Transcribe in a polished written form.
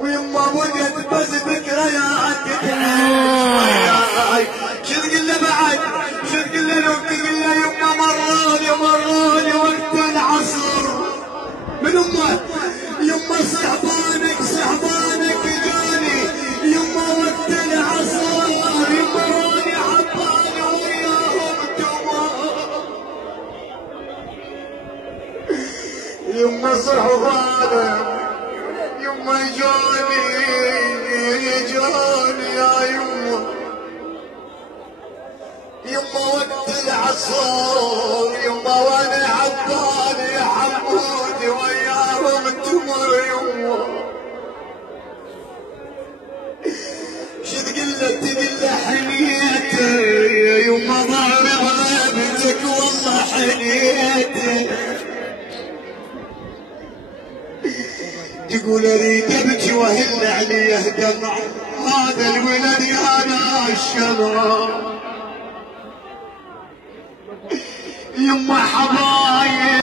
ويما وقت بس ذكريات شو تقول له بعد؟ شو تقول له لو تقول له يما مراني وقت العصر من امه يما صحبانك جاني يما وقت العصر يما راني حباني وياهم تمام يما صحبانك يما جاني يا يما وقت العصر يما وانا عبالي يا حمودي وياهم تمر يما شو تقول له حنيتي يما ظهري غلبتك والله حنيتي تقول اريد ابكي واهل عليه دمع هذا الولد يا الشمع يما حضار